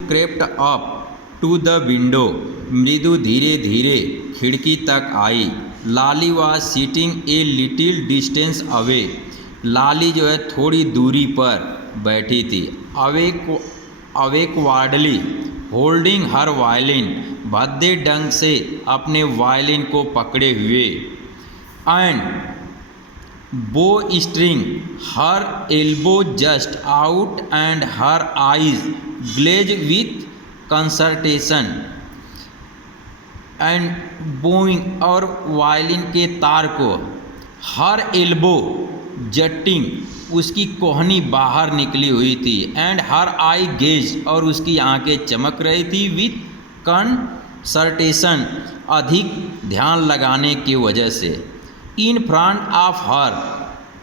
Crept up to the window. Mridu धीरे धीरे खिड़की तक आई। Lali was sitting a little distance away. Lali जो है थोड़ी दूरी पर बैठी थी। अवेकवार्डली होल्डिंग हर वायलिन, भद्दे ढंग से अपने वायलिन को पकड़े हुए। And bow string, her elbow just out and her eyes glaze with concentration. And bowing, और वायलिन के तार को, हर एल्बो जटिंग, उसकी कोहनी बाहर निकली हुई थी। एंड हर आई गेज, और उसकी आंखें चमक रही थी। विथ कंसर्टेशन, अधिक ध्यान लगाने की वजह से। इन फ्रंट ऑफ हर,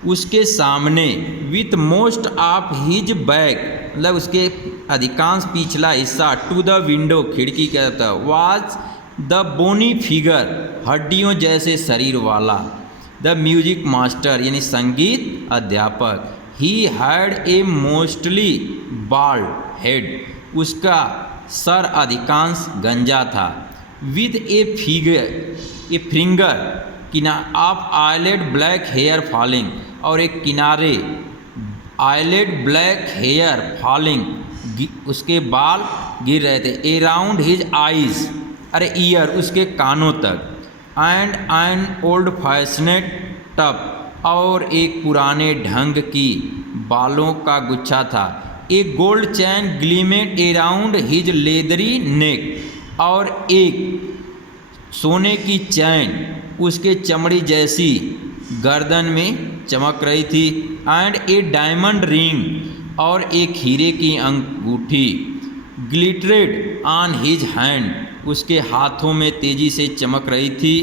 उसके सामने। With most of his back, मतलब उसके अधिकांश पिछला हिस्सा। टू द विंडो, खिड़की के तरफ। वाज द बोनी फिगर, हड्डियों जैसे शरीर वाला। द म्यूजिक मास्टर, यानी संगीत अध्यापक। He had a mostly bald head, उसका सर अधिकांश गंजा था। With a finger of eyelet black hair falling, और एक किनारे आईलेट ब्लैक हेयर फॉलिंग, उसके बाल गिर रहे थे। अराउंड हिज आईज, अरे ईयर, उसके कानों तक। एंड एन ओल्ड फैशनेड टप, और एक पुराने ढंग की बालों का गुच्छा था। एक gold chain ग्लीमेड around his leathery नेक, और एक सोने की चैन उसके चमड़ी जैसी गर्दन में चमक रही थी। एंड ए डायमंड रिंग, और एक हीरे की अंगूठी। ग्लिटरेड ऑन हिज हैंड, उसके हाथों में तेजी से चमक रही थी।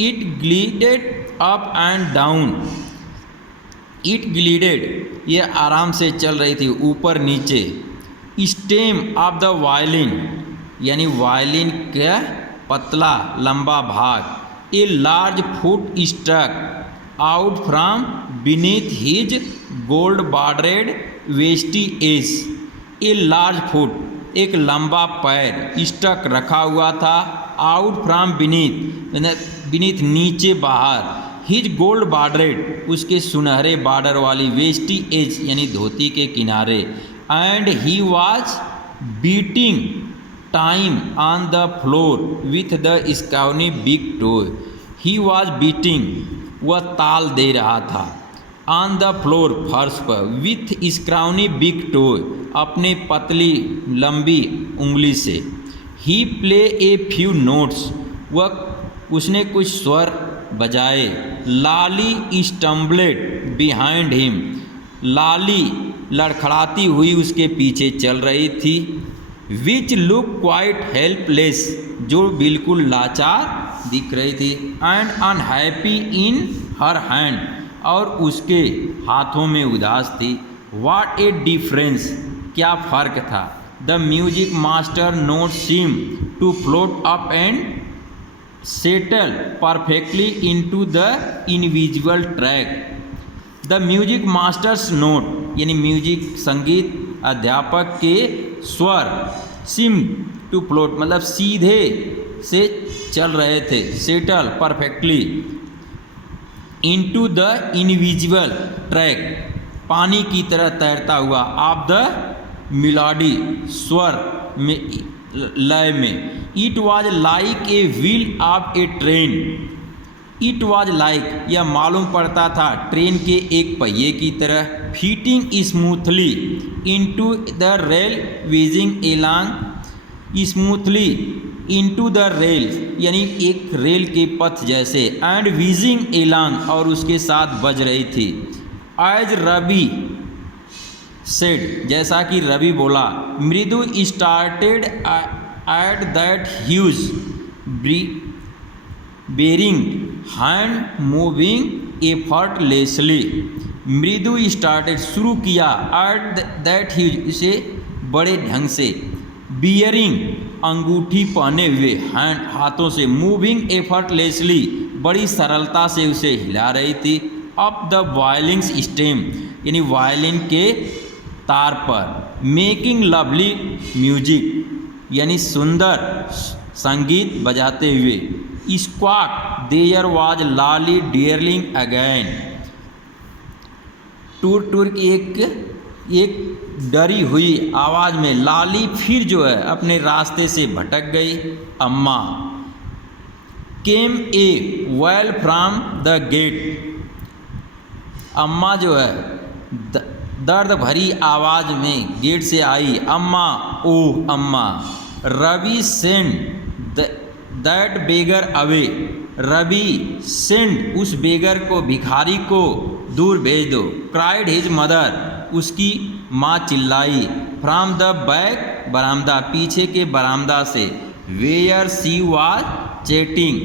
It glided up and down, it glided, ये आराम से चल रही थी ऊपर नीचे। स्टेम ऑफ द वायलिन, यानी वायलिन का पतला लंबा भाग। A large foot stuck out from beneath his gold bordered veshti edge. A large foot, एक लंबा पैर, स्टक रखा हुआ था। आउट फ्रॉम बीनीथ, बीनीथ नीचे बाहर। हिज गोल्ड बॉर्डरेड, उसके सुनहरे बॉर्डर वाली वेस्टी एज, यानी धोती के किनारे। And he was beating time on the floor with the scrawny big toe. He was beating, वह ताल दे रहा था। ऑन द फ्लोर, फर्श पर। विथ स्क्राउनी बिग टोय, अपने पतली लंबी उंगली से। ही प्ले ए फ्यू नोट्स, उसने कुछ स्वर बजाए। लाली स्टम्बलेड बिहाइंड हिम, लाली लड़खड़ाती हुई उसके पीछे चल रही थी। विच लुक क्वाइट हेल्पलेस, जो बिल्कुल लाचार दिख रही थी। And unhappy in her hand, और उसके हाथों में उदास थी। व्हाट ए डिफरेंस, क्या फ़र्क था। The music master note seem to float up and settle perfectly into the invisible track. The music master's note, यानी म्यूजिक संगीत अध्यापक के स्वर। सिम टू फ्लोट, मतलब सीधे से चल रहे थे। Settle perfectly into the invisible track, पानी की तरह तैरता हुआ। ऑफ द मिलोडी, स्वर में, लय में। It was like a wheel of A train. It was like, यह मालूम पड़ता था ट्रेन के एक पहिए की तरह। Fitting smoothly into the rail, wheezing along smoothly into the rail, यानी एक रेल के पथ जैसे। एंड वीजिंग एलॉन्ग, और उसके साथ बज रही थी। एज रवि सेड, जैसा कि रवि बोला। Mridu started at that huge bearing hand moving effortlessly. Mridu started, शुरू किया। एट दैट ह्यूज, उसे बड़े ढंग से। बियरिंग, अंगूठी पहने हुए। हैंड, हाथों से। मूविंग एफर्टलेसली, बड़ी सरलता से उसे हिला रही थी। अप द वायलिन स्टेम, यानी वायलिन के तार पर। मेकिंग लवली म्यूजिक यानी सुंदर संगीत बजाते हुए। Squawk there was Lali darling again. टूर टूर की एक डरी हुई आवाज़ में लाली फिर जो है अपने रास्ते से भटक गई। अम्मा केम ए वेल फ्रॉम द गेट। अम्मा जो है दर्द भरी आवाज़ में गेट से आई। Amma oh Amma. Ravi send that beggar away. Ravi send उस बेगर को भिखारी को दूर भेज दो। क्राइड हिज मदर उसकी माँ चिल्लाई। फ्रॉम द बैक बरामदा पीछे के बरामदा से। Where she was chatting